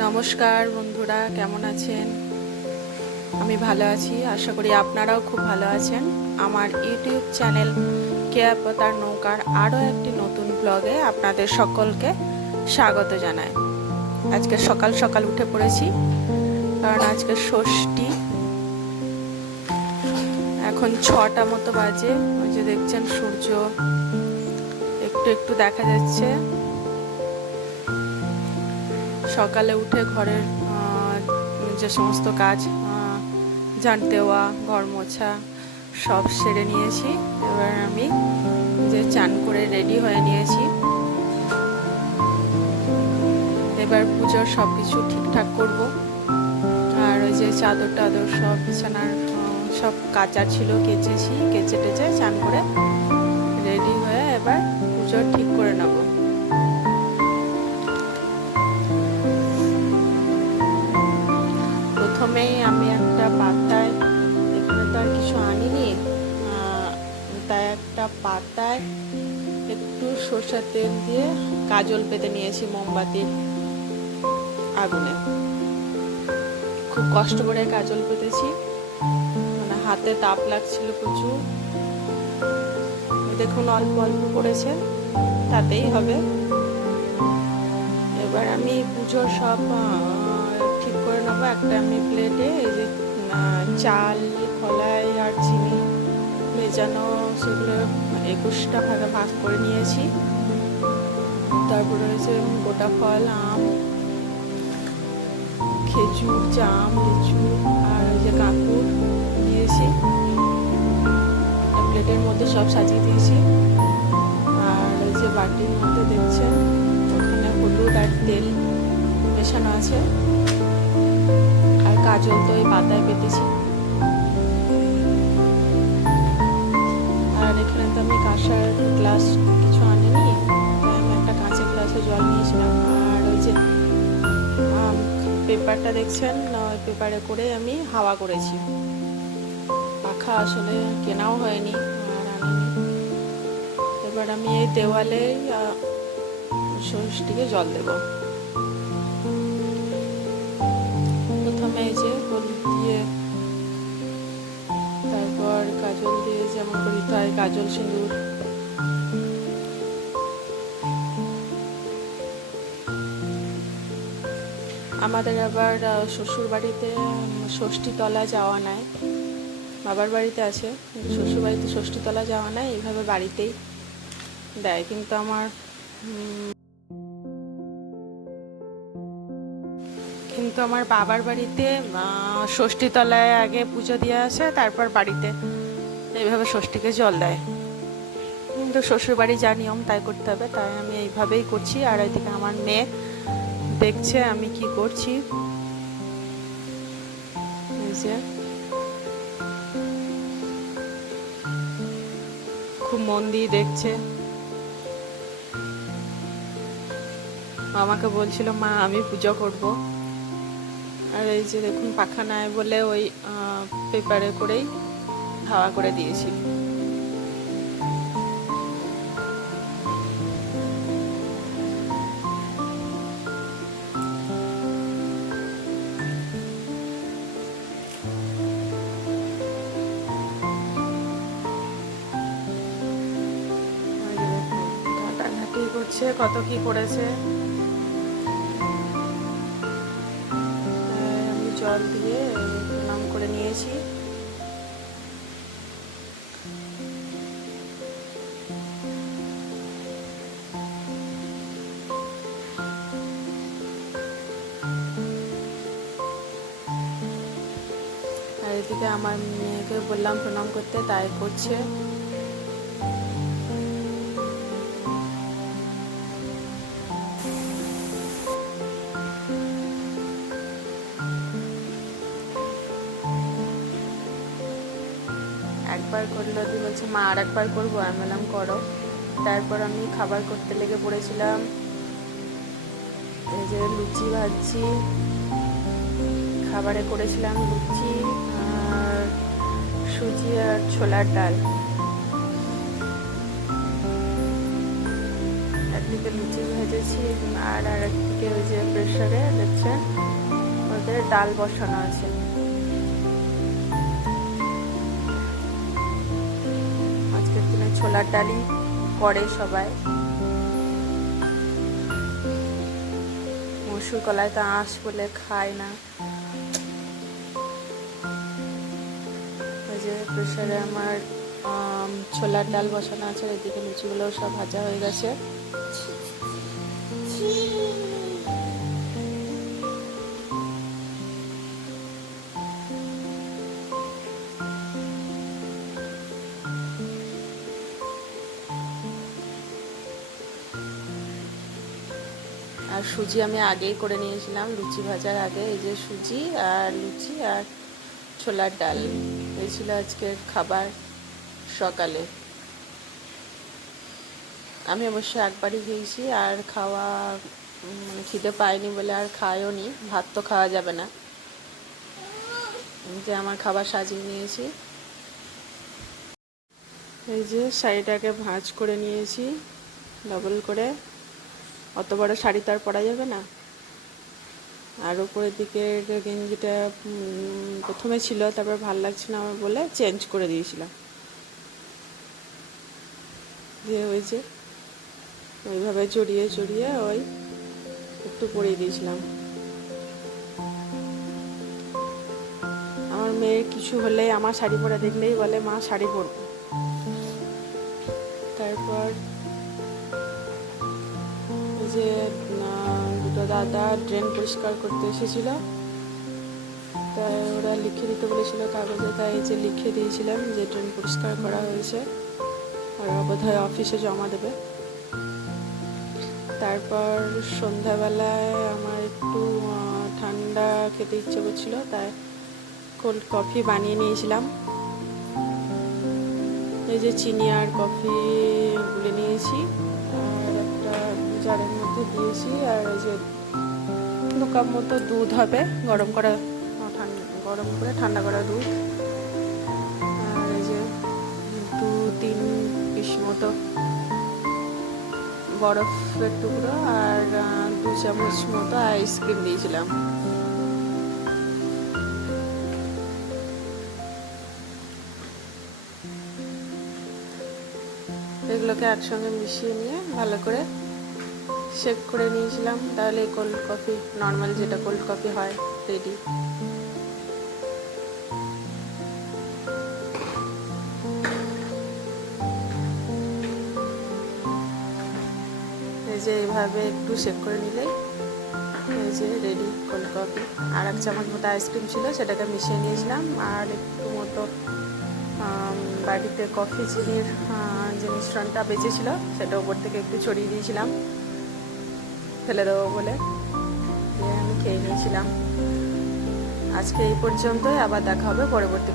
নমস্কার বন্ধুরা, কেমন আছেন? আমি ভালো আছি, আশা করি আপনারাও খুব ভালো আছেন। আমার ইউটিউব চ্যানেল কেয়া পাতার নৌকার আরও একটি নতুন ব্লগে আপনাদের সকলকে স্বাগত জানাই। আজকে সকাল সকাল উঠে পড়েছি, কারণ আজকে ষষ্ঠী। এখন 6টা মতো বাজে। ওই যে দেখছেন সূর্য একটু একটু দেখা যাচ্ছে। সকালে উঠে ঘরের যে সমস্ত কাজ, ঝাঁট দেওয়া, ঘর মোছা সব সেরে নিয়েছি। এবার আমি যে চান করে রেডি হয়ে নিয়েছি। এবার পুজোর সব কিছু ঠিকঠাক করব। আর ওই যে চাদর টাদর সব বিছানার সব কাচা ছিল, কেচেছি, কেচে টেচে চান করে রেডি হয়ে এবার পুজো ঠিক করে নেব। প্রথমেই আমি একটা পাতায়, এখানে তো আর কিছু আনিনি, তাই একটা পাতায় একটু সরষের তেল দিয়ে কাজল পেতে নিয়েছি মোমবাতির আগুনে। খুব কষ্ট করে কাজল পেতেছি, মানে হাতে তাপ লাগছিল প্রচুর। দেখুন অল্প অল্প পড়েছে, তাতেই হবে। এবার আমি পুজোর সব ঠিক করে নেবো। একটা আমি প্লেটে এই যে চাল, কলাই আর চিনি ভেজানো, সেগুলো 21টা ভাগে ভাগ করে নিয়েছি। তারপরে হচ্ছে গোটা ফল, আম, খেজুর, জাম, লিচু আর ওই যে কাঁকুর দিয়েছি। প্লেটের মধ্যে সব সাজিয়ে দিয়েছি। আর ওই যে বাটির মধ্যে দেখছেন ওখানে হলুদ আর তেল মেশানো আছে। আর কাজল তো ওই পাতায় পেতেছি। আর এখানে তো আমি কাঁসার গ্লাস কিছু আনিনি, তাই আমি একটা কাঁচের গ্লাসে জল নিয়েছিলাম। আর ওই যে পেপারটা দেখছেন, ওই পেপারে করে আমি হাওয়া করেছি। পাখা আসলে কেনাও হয়নি আর আনিনি। এবার আমি এই দেওয়ালে ষষ্ঠীকে জল দেব। প্রথমে এই যে হলুদ দিয়ে, তারপর কাজল দিয়ে, যেমন করি তাই কাজল, সিঁদুর। আমাদের আবার শ্বশুর বাড়িতে ষষ্ঠীতলা যাওয়া নাই, বাবার বাড়িতে আছে, শ্বশুর বাড়িতে ষষ্ঠীতলা যাওয়া নাই, এইভাবে বাড়িতেই দেয়। কিন্তু আমার বাবার বাড়িতে ষষ্ঠীতলায় আগে পুজো দিয়ে আসে, তারপর বাড়িতে এইভাবে ষষ্ঠীকে জল দেয়। কিন্তু শ্বশুর বাড়ি যা নিয়ম তাই করতে হবে, তাই আমি এইভাবেই করছি। আর এদিকে আমার মেয়ে দেখছে আমি কি করছি। এই যে খুব মন দিয়ে দেখছে। আমাকে বলছিল, মা আমি পুজো করব। আর এই যে দেখুন পাখা নাই বলে ওই পেপারে করেই হাওয়া করে দিয়েছি। ঘাটাঘাটি করছে, কত কি করেছে। আমি জল দিয়ে প্রণাম করে নিয়েছি। আর এদিকে আমার মেয়েকে বললাম প্রণাম করতে, তাই করছে। একবার করলো, দিয়ে বলছে মা আর একবার করবো। আমি বললাম করো। তারপর আমি খাবার করতে লেগে পড়েছিলাম। এই যে লুচি ভাজছি, খাবারে করেছিলাম লুচি আর সুজি আর ছোলার ডাল। একদিকে লুচি ভেজেছি আর একদিকে ওই যে প্রেসারে দেখছেন ওদের ডাল বসানো আছে। আজকের দিনে ছোলার ডালই করে সবাই, মসুর কলাই তো আঁশ বলে খায় না। ওই যে প্রেসারে আমার ছোলার ডাল বসানো আছে, এদিকে লুচিগুলো সব ভাজা হয়ে গেছে। আর সুজি আমি আগেই করে নিয়েছিলাম লুচি ভাজার আগে। এই যে সুজি আর লুচি আর ছোলার ডাল, এই ছিল আজকের খাবার সকালে। আমি অবশ্য একবারই খেয়েছি, আর খাওয়া মানে খিদে পাইনি বলে আর খাইও নি। ভাত তো খাওয়া যাবে না, যে আমার খাবার সাজিয়ে নিয়েছি। এই যে শাড়িটাকে ভাঁজ করে নিয়েছি ডবল করে, অত বড় শাড়ি তো আর পরা যাবে না। আর উপরের দিকে গেঞ্জিটা প্রথমে ছিল, তারপর ভাল লাগছে না আমার বলে চেঞ্জ করে দিয়েছিলাম। যে ওই যে ওইভাবে জড়িয়ে জড়িয়ে ওই একটু পরিয়ে দিয়েছিলাম। আমার মেয়ের কিছু হলে আমার শাড়ি পরা দেখলেই বলে মা শাড়ি পরবো। তারপর ওই যে দুটো দাদা ড্রেন পরিষ্কার করতে এসেছিল, তাই ওরা লিখে দিতে বলেছিল কাগজে, তাই এই যে লিখে দিয়েছিলাম যে ড্রেন পরিষ্কার করা হয়েছে, ওরা বোধহয় অফিসে জমা দেবে। তারপর সন্ধ্যাবেলায় আমার একটু ঠান্ডা খেতে ইচ্ছে করছিল, তাই কোল্ড কফি বানিয়ে নিয়েছিলাম। এই যে চিনি আর কফি গুলে নিয়েছি, আর একটা জারের মধ্যে দিয়েছি, আর এই যে 2 কাপ মতো দুধ হবে, গরম করে ঠান্ডা করা দুধ, আর এই যে 2-3 পিস মতো বরফের টুকরো, আর 2 চামচ মতো আইসক্রিম দিয়েছিলাম। এগুলোকে একসঙ্গে মিশিয়ে নিয়ে ভালো করে শেক করে নিয়েছিলাম, তাহলে কোল্ড কফি, নর্মাল যেটা কোল্ড কফি হয়, রেডি। এই যে এইভাবে একটু শেক করে নিলেই এই যে রেডি কোল্ড কফি। আর 1 চামচ মতো আইসক্রিম ছিল, সেটাকে মিশিয়ে নিয়েছিলাম, আর একটু মতো বাড়িতে কফি চিনির যে মিশ্রণটা বেঁচেছিল সেটা উপর থেকে একটু ছড়িয়ে দিয়েছিলাম, ফেলে দেবো বলে, দিয়ে আমি খেয়ে নিয়েছিলাম। আজকে এই পর্যন্তই, আবার দেখা হবে পরবর্তী।